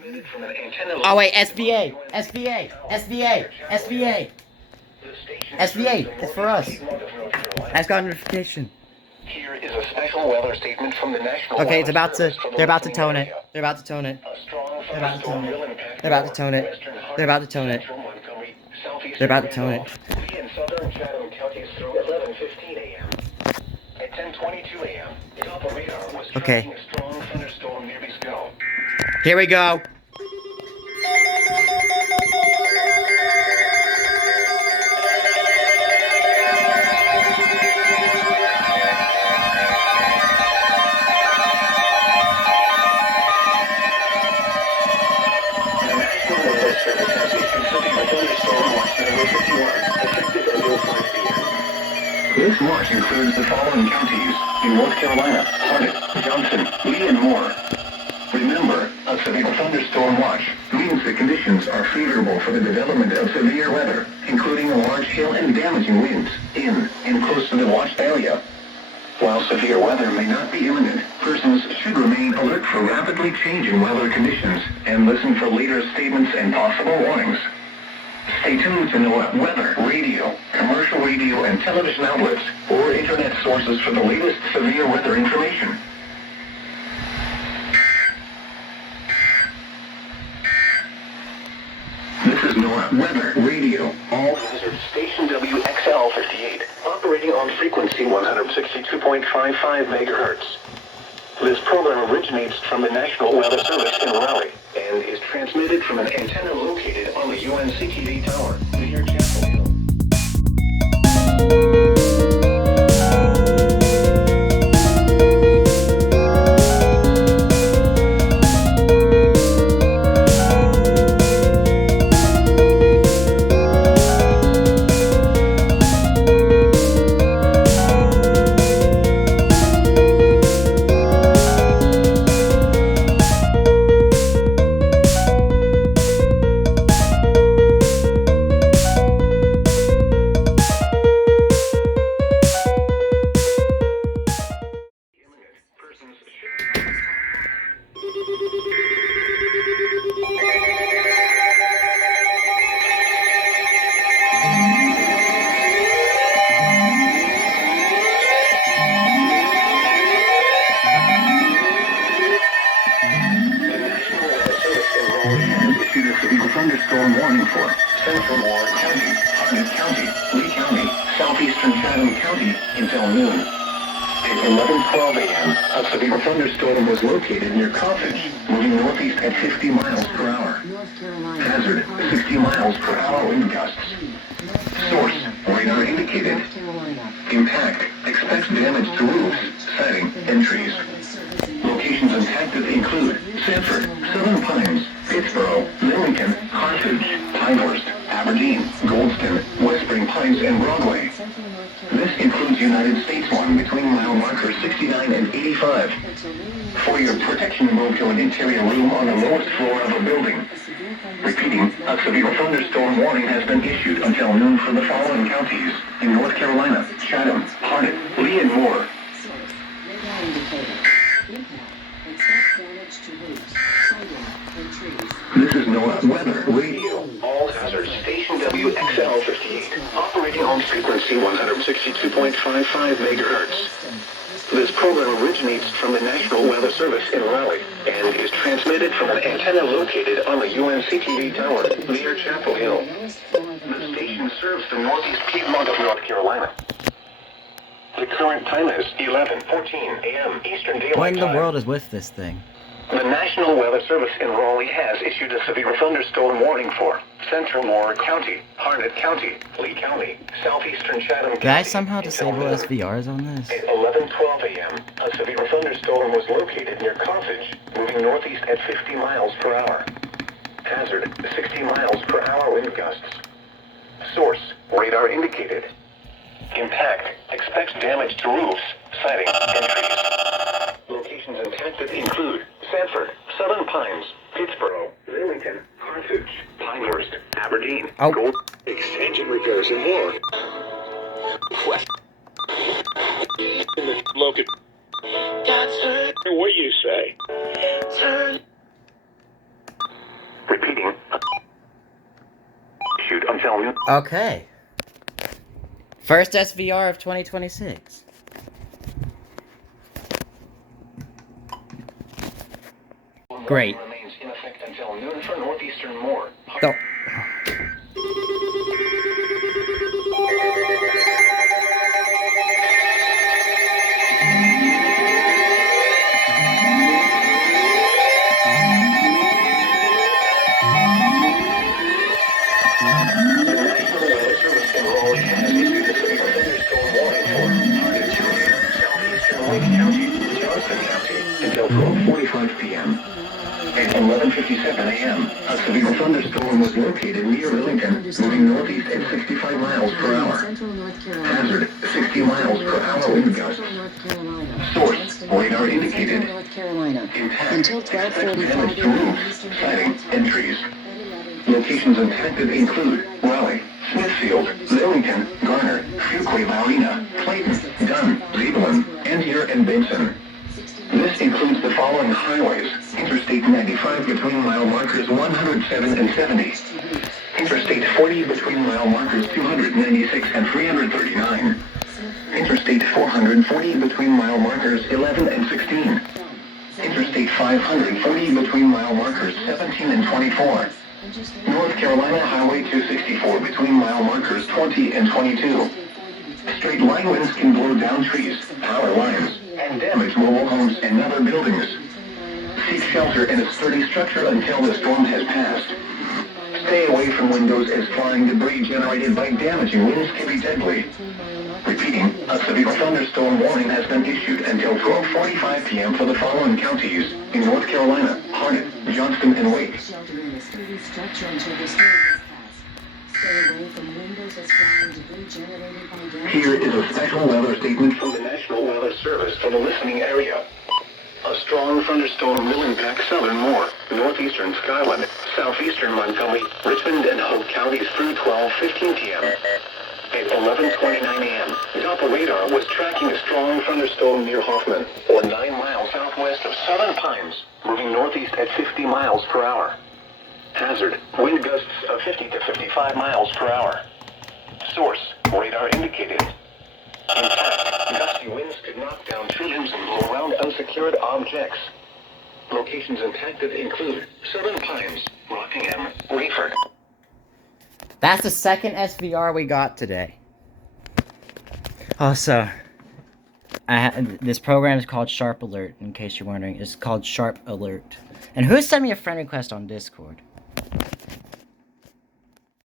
Oh wait, SVA, SVA, SVA, SVA, SVA. It's for us. I just got a notification. Here is a special weather statement from the National. Okay, it's about to. They're about to tone it. They're about to tone it. They're about to tone it. They're about to tone it. They're about to tone it. They're about to tone it. In southern Chatham counties through 11:15 a.m. At 10:22 a.m., Doppler radar was tracking a strong thunderstorm near Biscoe. Here we go. This watch includes the following counties in North Carolina: Harnett, Johnson, Lee, and more. Remember, a severe thunderstorm watch means the conditions are favorable for the development of severe weather, including large hail and damaging winds in and close to the watched area. While severe weather may not be imminent, persons should remain alert for rapidly changing weather conditions and listen for later statements and possible warnings. Stay tuned to NOAA weather, radio, commercial radio and television outlets, or internet sources for the latest severe weather information. This is NOAA weather, radio, all hazard station WXL 58, operating on frequency 162.55 megahertz. This program originates from the National Weather Service in Raleigh and is transmitted from an antenna located on the UNCTV tower near Chapel Hill. Thunderstorm warning for Central Ward County, Harnett County, Lee County, southeastern Chatham County until noon. At 11:12 a.m., a severe thunderstorm was located near Carthage, moving northeast at 50 miles per hour. Hazard, 60 miles per hour wind gusts. Source, radar indicated. Impact, expects damage to roofs, siding, and trees. Locations impacted include Sanford, Southern Pines, Pittsboro, Millington, Carthage, Pinehurst, Aberdeen, Goldston, West Spring Pines, and Broadway. This includes United States 1 between mile markers 69 and 85. For your protection, move to an interior room on the lowest floor of a building. Repeating, a severe thunderstorm warning has been issued until noon for the following counties in North Carolina: Chatham, Harnett, Lee, and more. This is NOAA Weather Radio. All hazard station WXL 58, operating on frequency 162.55 megahertz. This program originates from the National Weather Service in Raleigh and is transmitted from an antenna located on the UNCTV tower near Chapel Hill. The station serves the northeast Piedmont of North Carolina. The current time is 11:14 a.m. Eastern Daylight Time. What in the world is with this thing? The National Weather Service in Raleigh has issued a severe thunderstorm warning for Central Ward County, Harnett County, Lee County, southeastern Chatham County. Did I somehow disable SVRs on this? At 11:12 a.m., a severe thunderstorm was located near Carthage, moving northeast at 50 miles per hour. Hazard, 60 miles per hour wind gusts. Source, radar indicated. Impact, expects damage to roofs, siding, and trees. Locations impacted include Sanford, Southern Pines, Pittsboro, Millington, Carthage, Pinehurst, Aberdeen, Gold, extension repairs, and more. Look at what you say. until noon. Okay. First SVR of 2026. Great. Remains in effect until noon for northeastern Moore. Don't. Until 12:45 p.m. At 11:57 a.m., a severe thunderstorm was located near Lillington, moving northeast at 65 miles per hour. Hazard, 60 miles per hour wind gusts. Source, radar indicated. Intact, Until expect 12:45 damage to roofs, siding, and trees. Locations impacted include Raleigh, Smithfield, Lillington, Garner, Fuquay Marina, Clayton, Dunn, Zebulon, Angier, and Benson. This includes the following highways: Interstate 95 between mile markers 107 and 70. Interstate 40 between mile markers 296 and 339. Interstate 440 between mile markers 11 and 16. Interstate 540 between mile markers 17 and 24. North Carolina Highway 264 between mile markers 20 and 22. Straight line winds can blow down trees, power lines, and damage mobile homes and other buildings. Seek shelter in a sturdy structure until the storm has passed. Stay away from windows as flying debris generated by damaging winds can be deadly. Repeating, a severe thunderstorm warning has been issued until 12:45 p.m. for the following counties in North Carolina: Harnett, Johnston, and Wake. Shelter in a sturdy structure until the storm has passed. Stay away from windows as flying debris generated by damage. Here is a special weather statement from the National Weather Service for the listening area. A strong thunderstorm will impact southern Moore, northeastern Skyland, southeastern Montgomery, Richmond, and Hope counties through 12:15 p.m. At 11:29 a.m., Doppler radar was tracking a strong thunderstorm near Hoffman, or 9 miles southwest of Southern Pines, moving northeast at 50 miles per hour. Hazard, wind gusts of 50 to 55 miles per hour. Source, radar indicated. Intact, gusty winds could knock down trees and blow around unsecured objects. Locations impacted include Southern Pines, Rockingham, Rayford. That's the second SVR we got today. Also, this program is called Sharp Alert, in case you're wondering. It's called Sharp Alert. And who sent me a friend request on Discord?